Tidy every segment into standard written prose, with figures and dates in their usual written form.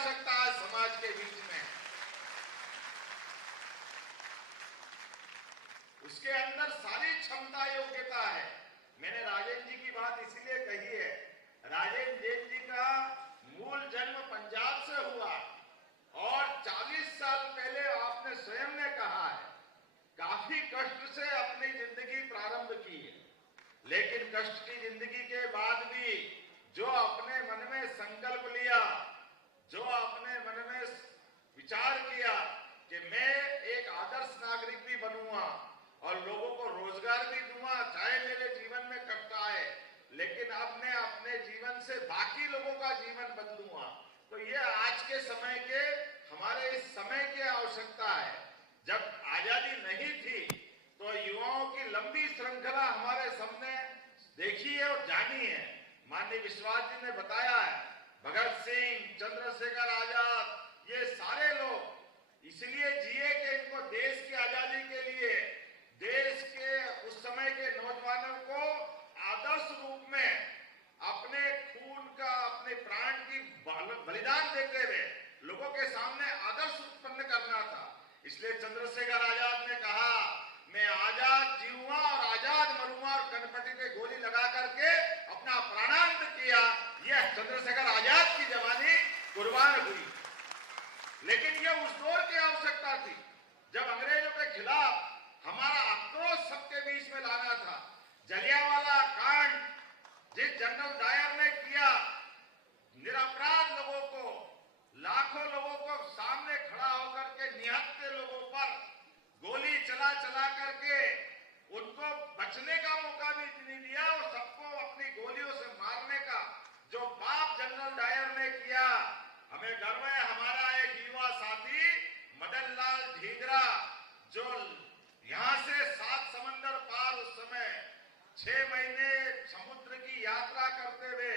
आवश्यकता है समाज के बीच में। उसके अंदर सारी क्षमता योग्यता है। मैंने राजेंद्र जी की बात इसलिए कही है, राजेंद्र जी का मूल जन्म पंजाब से हुआ और 40 साल पहले आपने स्वयं ने कहा है काफी कष्ट से अपनी जिंदगी प्रारंभ की है, लेकिन कष्ट की जिंदगी के बाद भी जो अपने मन में संकल्प लिया, जो अपने मन में विचार किया कि मैं एक आदर्श नागरिक भी बनूंगा और लोगों को रोजगार भी दूंगा, चाहे मेरे जीवन में कष्ट आए, लेकिन अब मैं अपने जीवन से बाकी लोगों का जीवन बदलूंगा। तो ये आज के समय के, हमारे इस समय की आवश्यकता है। जब आजादी नहीं थी तो युवाओं की लंबी श्रृंखला हमारे सामने देखी है और जानी है। माननीय विश्वास जी ने बताया है, भगत सिंह, चंद्रशेखर आजाद, ये सारे लोग इसलिए जिए कि इनको देश की आजादी के लिए, देश के उस समय के नौजवानों को आदर्श रूप में अपने खून का, अपने प्राण की बलिदान देते हुए लोगों के सामने आदर्श उत्पन्न करना था। इसलिए चंद्रशेखर आजाद ने कहा, मैं आजाद जीऊंगा और आजाद मरूंगा, और कनपटी पे गोली लगा करके अपना प्राणांत किया। यह चंद्रशेखर आजाद की जवानी कुर्बान हुई। लेकिन यह उस दौर की आवश्यकता थी जब अंग्रेजों के खिलाफ हमारा आक्रोश सबके बीच में लाना था। जलियांवाला कांड जिस जनरल डायर ने किया, निरपराध लोगों को, लाखों लोगों को सामने खड़ा होकर के निहत्थे लोगों पर गोली चला चला करके उनको बचने का मौका भी नहीं दिया और सबको अपनी गोलियों से मारने का जो पाप जनरल डायर ने किया, हमें गर्व है। हमारा एक युवा साथी मदन लाल ढींगरा, जो यहां से 7 समंदर पार उस समय 6 महीने समुद्र की यात्रा करते हुए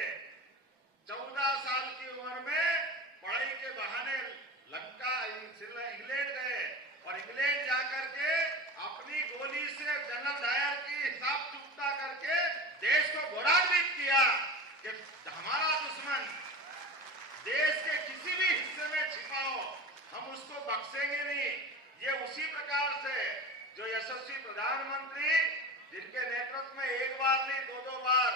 14 साल की उम्र में पढ़ाई के बहाने लंका इंग्लैंड गए और इंग्लैंड जाकर के अपनी गोली से जनरल डायर की हिसाब चुकता करके देश को गौरवान्वित किया कि हमारा दुश्मन देश के किसी भी हिस्से में छिपा हो, हम उसको बख्शेंगे नहीं। ये उसी प्रकार से जो यशस्वी प्रधानमंत्री, जिनके नेतृत्व में एक बार नहीं 2-2 बार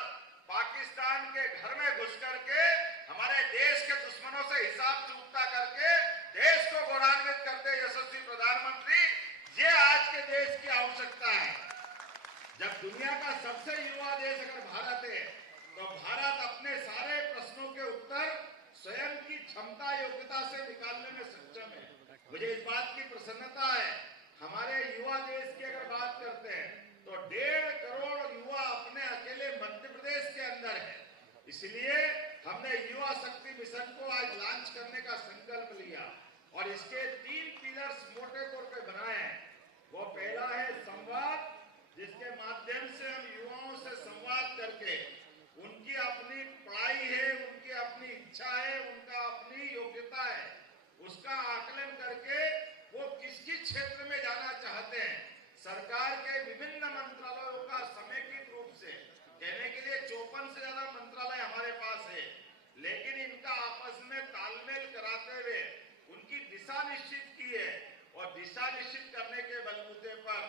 पाकिस्तान के घर में घुस करके हमारे देश के दुश्मनों से हिसाब चुकता करके देश को गौरवान्वित करते यशस्वी प्रधानमंत्री, ये आज के देश की आवश्यकता है। जब दुनिया का सबसे युवा देश अगर भारत है, तो भारत अपने सारे प्रश्नों के उत्तर स्वयं की क्षमता योग्यता से निकालने में सक्षम है। मुझे इस बात की प्रसन्नता है, हमारे युवा देश की अगर बात करते हैं तो 1.5 करोड़ युवा अपने अकेले मध्य प्रदेश के अंदर है। इसलिए हमने युवा शक्ति मिशन को आज लॉन्च करने का संकल्प लिया और इसके 3 पिलर्स मोटे तौर पे बनाए हैं। वो पहला है संवाद, जिसके माध्यम से हम युवाओं से संवाद करके उनकी अपनी पढ़ाई है, उनकी अपनी इच्छा है, उनका अपनी योग्यता है, उसका आकलन करके वो किस किस क्षेत्र में जाना चाहते हैं। सरकार के विभिन्न मंत्रालयों का समेकित रूप से कहने के लिए 54 से ज्यादा मंत्रालय हमारे पास है, लेकिन इनका आपस में तालमेल कराते हुए उनकी दिशा निश्चित की है और दिशा निश्चित करने के बलबूते पर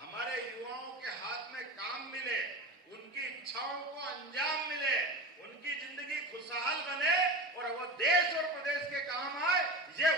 हमारे युवाओं के हाथ में काम मिले, उनकी इच्छाओं को अंजाम मिले, उनकी जिंदगी खुशहाल बने और वो देश और प्रदेश के काम आए, ये